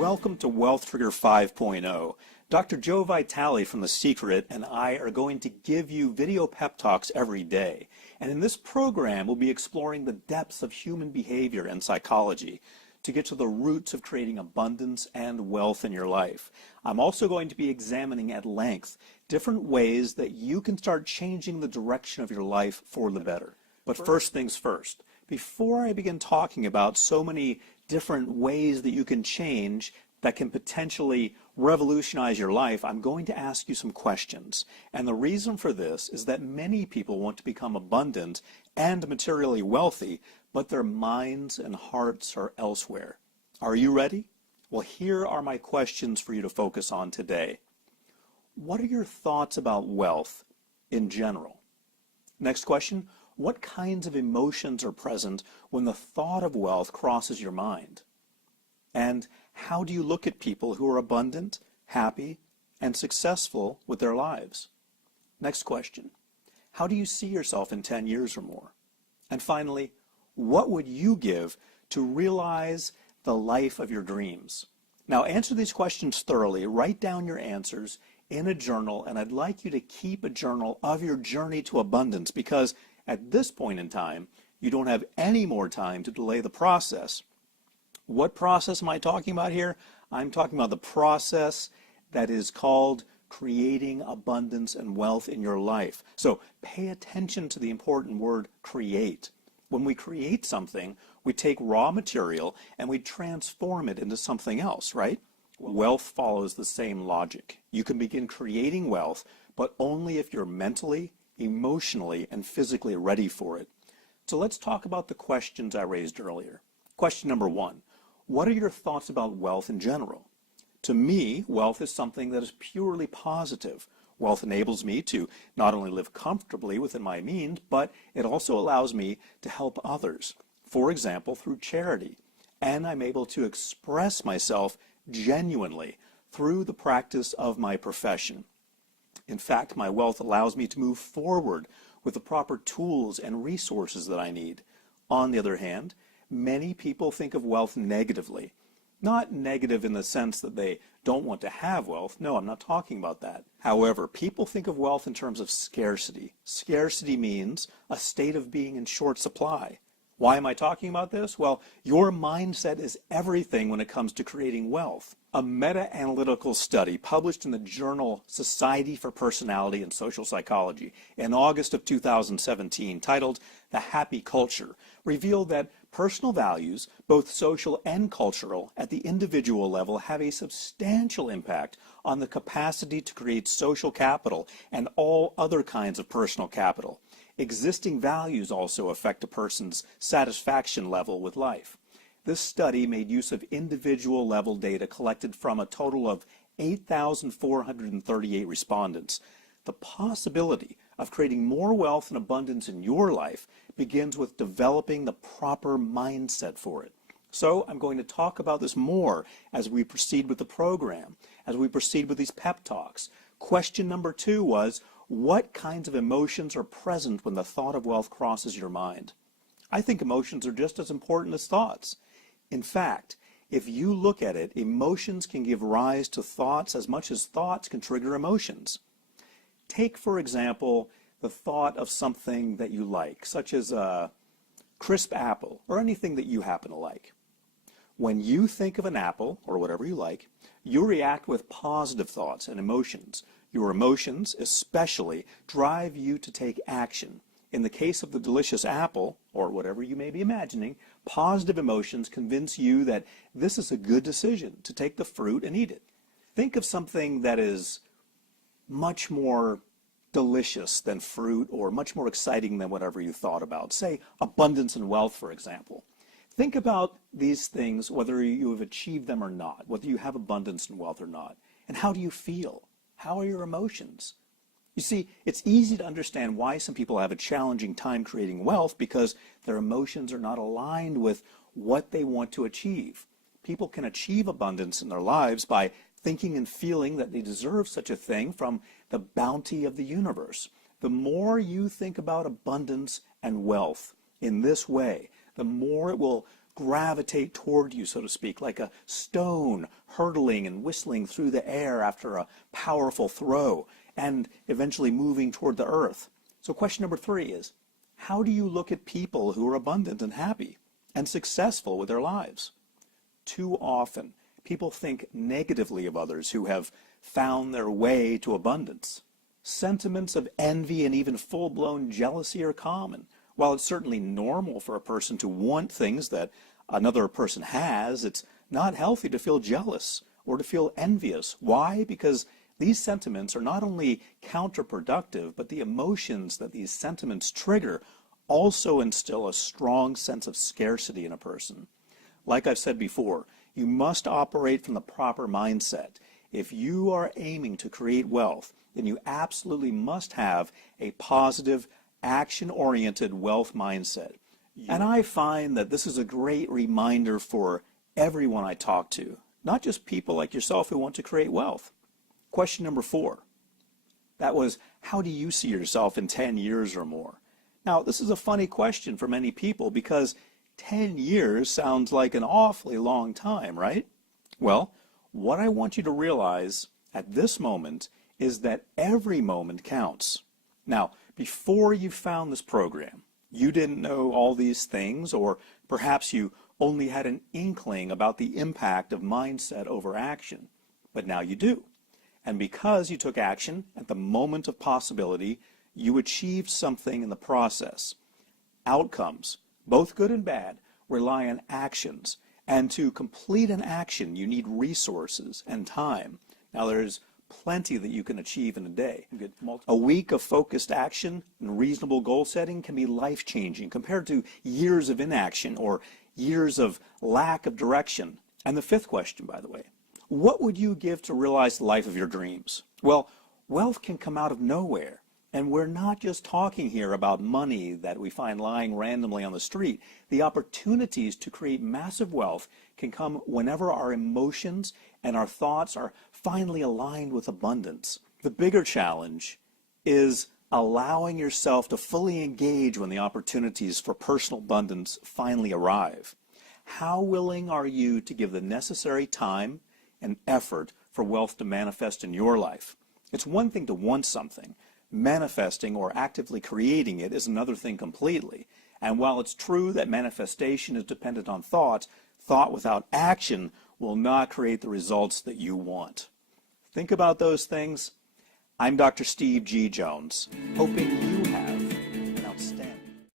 Welcome to Wealth Trigger 5.0. Dr. Joe Vitale from The Secret and I are going to give you video pep talks every day. And in this program, we'll be exploring the depths of human behavior and psychology to get to the roots of creating abundance and wealth in your life. I'm also going to be examining at length different ways that you can start changing the direction of your life for the better. But first things first, before I begin talking about so many different ways that you can change that can potentially revolutionize your life, I'm going to ask you some questions. And the reason for this is that many people want to become abundant and materially wealthy, but their minds and hearts are elsewhere. Are you ready? Well, here are my questions for you to focus on today. What are your thoughts about wealth in general? Next question, what kinds of emotions are present when the thought of wealth crosses your mind? And how do you look at people who are abundant, happy, and successful with their lives? Next question, how do you see yourself in 10 years or more? And finally, what would you give to realize the life of your dreams? Now, answer these questions thoroughly. Write down your answers in a journal, and I'd like you to keep a journal of your journey to abundance, because at this point in time, you don't have any more time to delay the process. What process am I talking about here? I'm talking about the process that is called creating abundance and wealth in your life. So pay attention to the important word create. When we create something, we take raw material and we transform it into something else, right? Wealth follows the same logic. You can begin creating wealth, but only if you're mentally, emotionally, and physically ready for it. So let's talk about the questions I raised earlier. Question number one, what are your thoughts about wealth in general? To me, wealth is something that is purely positive. Wealth enables me to not only live comfortably within my means, but it also allows me to help others. For example, through charity. And I'm able to express myself genuinely through the practice of my profession. In fact, my wealth allows me to move forward with the proper tools and resources that I need. On the other hand, many people think of wealth negatively. Not negative in the sense that they don't want to have wealth. No, I'm not talking about that. However, people think of wealth in terms of scarcity. Scarcity means a state of being in short supply. Why am I talking about this? Well, your mindset is everything when it comes to creating wealth. A meta-analytical study published in the journal Society for Personality and Social Psychology in August of 2017, titled The Happy Culture, revealed that personal values, both social and cultural, at the individual level have a substantial impact on the capacity to create social capital and all other kinds of personal capital. Existing values also affect a person's satisfaction level with life. This study made use of individual level data collected from a total of 8,438 respondents. The possibility of creating more wealth and abundance in your life begins with developing the proper mindset for it. So I'm going to talk about this more as we proceed with the program, as we proceed with these pep talks. Question number two was, what kinds of emotions are present when the thought of wealth crosses your mind? I think emotions are just as important as thoughts. In fact, if you look at it, emotions can give rise to thoughts as much as thoughts can trigger emotions. Take, for example, the thought of something that you like, such as a crisp apple or anything that you happen to like. When you think of an apple or whatever you like, you react with positive thoughts and emotions. Your emotions, especially, drive you to take action. In the case of the delicious apple, or whatever you may be imagining, positive emotions convince you that this is a good decision to take the fruit and eat it. Think of something that is much more delicious than fruit or much more exciting than whatever you thought about. Say abundance and wealth, for example. Think about these things, whether you have achieved them or not, whether you have abundance and wealth or not. And how do you feel? How are your emotions? You see, it's easy to understand why some people have a challenging time creating wealth because their emotions are not aligned with what they want to achieve. People can achieve abundance in their lives by thinking and feeling that they deserve such a thing from the bounty of the universe. The more you think about abundance and wealth in this way, the more it will gravitate toward you, so to speak, like a stone hurtling and whistling through the air after a powerful throw, and eventually moving toward the earth. So question number 3 is, how do you look at people who are abundant and happy and successful with their lives? Too often, people think negatively of others who have found their way to abundance. Sentiments of envy and even full-blown jealousy are common. While it's certainly normal for a person to want things that another person has, it's not healthy to feel jealous or to feel envious. Why? Because these sentiments are not only counterproductive, but the emotions that these sentiments trigger also instill a strong sense of scarcity in a person. Like I've said before, you must operate from the proper mindset. If you are aiming to create wealth, then you absolutely must have a positive, action-oriented wealth mindset. And I find that this is a great reminder for everyone I talk to, not just people like yourself who want to create wealth. Question number 4. That was, how do you see yourself in 10 years or more? Now, this is a funny question for many people because 10 years sounds like an awfully long time, right? Well, what I want you to realize at this moment is that every moment counts. Now, before you found this program, you didn't know all these things, or perhaps you only had an inkling about the impact of mindset over action, but now you do. And because you took action at the moment of possibility, you achieved something in the process. Outcomes, both good and bad, rely on actions. And to complete an action, you need resources and time. Now, there's plenty that you can achieve in a day. A week of focused action and reasonable goal setting can be life-changing compared to years of inaction or years of lack of direction. And the 5th question, by the way, what would you give to realize the life of your dreams? Well, wealth can come out of nowhere. And we're not just talking here about money that we find lying randomly on the street. The opportunities to create massive wealth can come whenever our emotions and our thoughts are finally aligned with abundance. The bigger challenge is allowing yourself to fully engage when the opportunities for personal abundance finally arrive. How willing are you to give the necessary time and effort for wealth to manifest in your life? It's one thing to want something. Manifesting or actively creating it is another thing completely. And while it's true that manifestation is dependent on thought, thought without action will not create the results that you want. Think about those things. I'm Dr. Steve G. Jones, hoping you